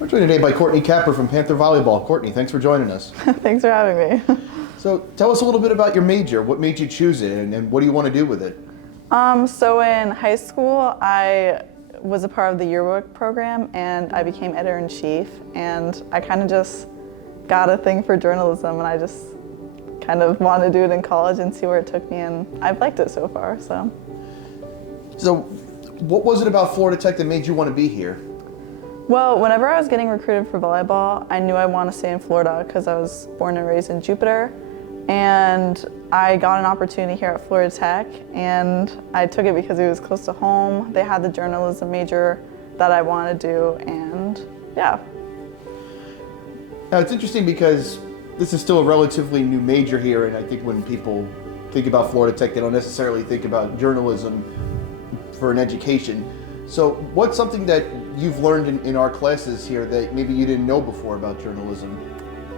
We're joined today by Courtney Capar from Panther volleyball. Courtney, thanks for joining us. Thanks for having me. So tell us a little bit about your major. What made you choose it, and what do you want to do with it? So in high school, I was a part of the yearbook program, and I became editor-in-chief, and I kind of just got a thing for journalism, and I just kind of wanted to do it in college and see where it took me, and I've liked it so far. So what was it about Florida Tech that made you want to be here? Well, whenever I was getting recruited for volleyball, I knew I wanted to stay in Florida because I was born and raised in Jupiter. And I got an opportunity here at Florida Tech, and I took it because it was close to home. They had the journalism major that I wanted to do, and yeah. Now it's interesting because this is still a relatively new major here, and I think when people think about Florida Tech, they don't necessarily think about journalism for an education. So what's something that you've learned in our classes here that maybe you didn't know before about journalism?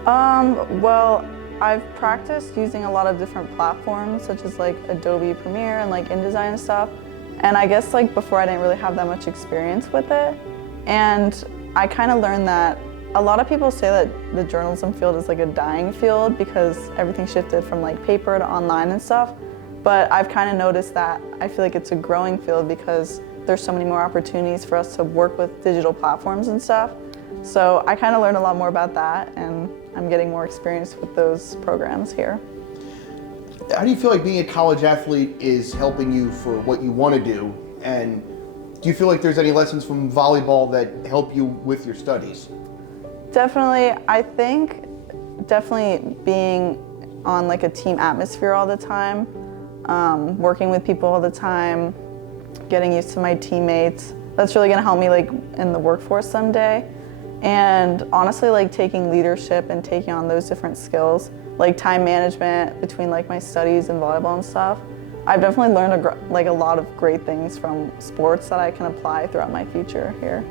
Well, I've practiced using a lot of different platforms, such as like Adobe Premiere and like InDesign and stuff. And I guess like before I didn't really have that much experience with it. And I kind of learned that a lot of people say that the journalism field is like a dying field because everything shifted from like paper to online and stuff. But I've kind of noticed that I feel like it's a growing field because there's so many more opportunities for us to work with digital platforms and stuff. So I kind of learned a lot more about that, and I'm getting more experience with those programs here. How do you feel like being a college athlete is helping you for what you want to do? And do you feel like there's any lessons from volleyball that help you with your studies? Definitely, I think definitely being on like a team atmosphere all the time, working with people all the time, getting used to my teammates. That's really gonna help me like in the workforce someday. And honestly, like taking leadership and taking on those different skills, like time management between like my studies and volleyball and stuff. I've definitely learned a lot of great things from sports that I can apply throughout my future here.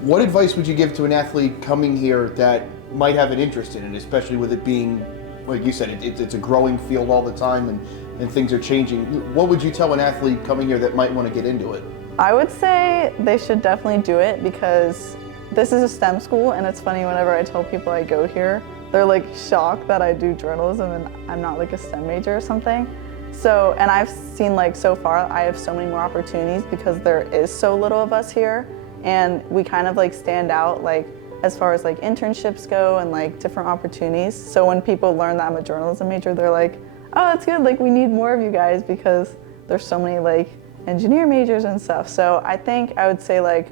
What advice would you give to an athlete coming here that might have an interest in it, especially with it being, like you said, it's a growing field all the time and things are changing. What would you tell an athlete coming here that might want to get into it? I would say they should definitely do it because this is a STEM school, and it's funny whenever I tell people I go here, they're like shocked that I do journalism and I'm not like a STEM major or something. So, and I've seen like so far, I have so many more opportunities because there is so little of us here, and we kind of like stand out like as far as like internships go and like different opportunities. So when people learn that I'm a journalism major, they're like, oh, that's good, like we need more of you guys because there's so many like engineer majors and stuff. So I think I would say like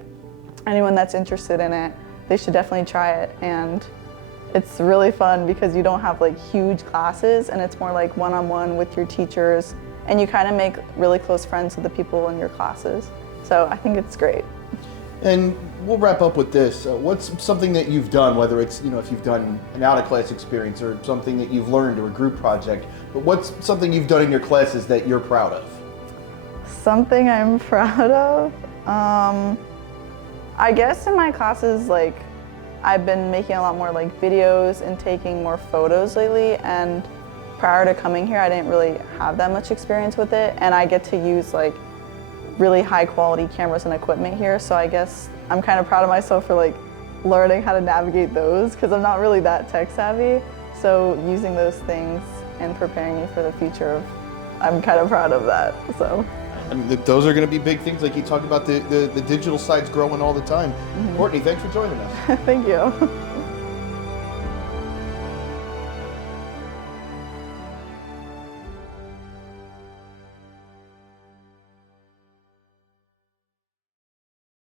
anyone that's interested in it, they should definitely try it. And it's really fun because you don't have like huge classes, and it's more like one-on-one with your teachers, and you kind of make really close friends with the people in your classes. So I think it's great. And we'll wrap up with this. What's something that you've done, whether it's, if you've done an out-of-class experience or something that you've learned or a group project, but what's something you've done in your classes that you're proud of? Something I'm proud of? I guess in my classes, like, I've been making a lot more like videos and taking more photos lately, and prior to coming here, I didn't really have that much experience with it, and I get to use like really high quality cameras and equipment here, so I guess I'm kind of proud of myself for like learning how to navigate those because I'm not really that tech savvy. So using those things and preparing me for the future, I'm kind of proud of that. So. I mean, those are going to be big things, like you talked about the digital side's growing all the time. Mm-hmm. Courtney, thanks for joining us. Thank you.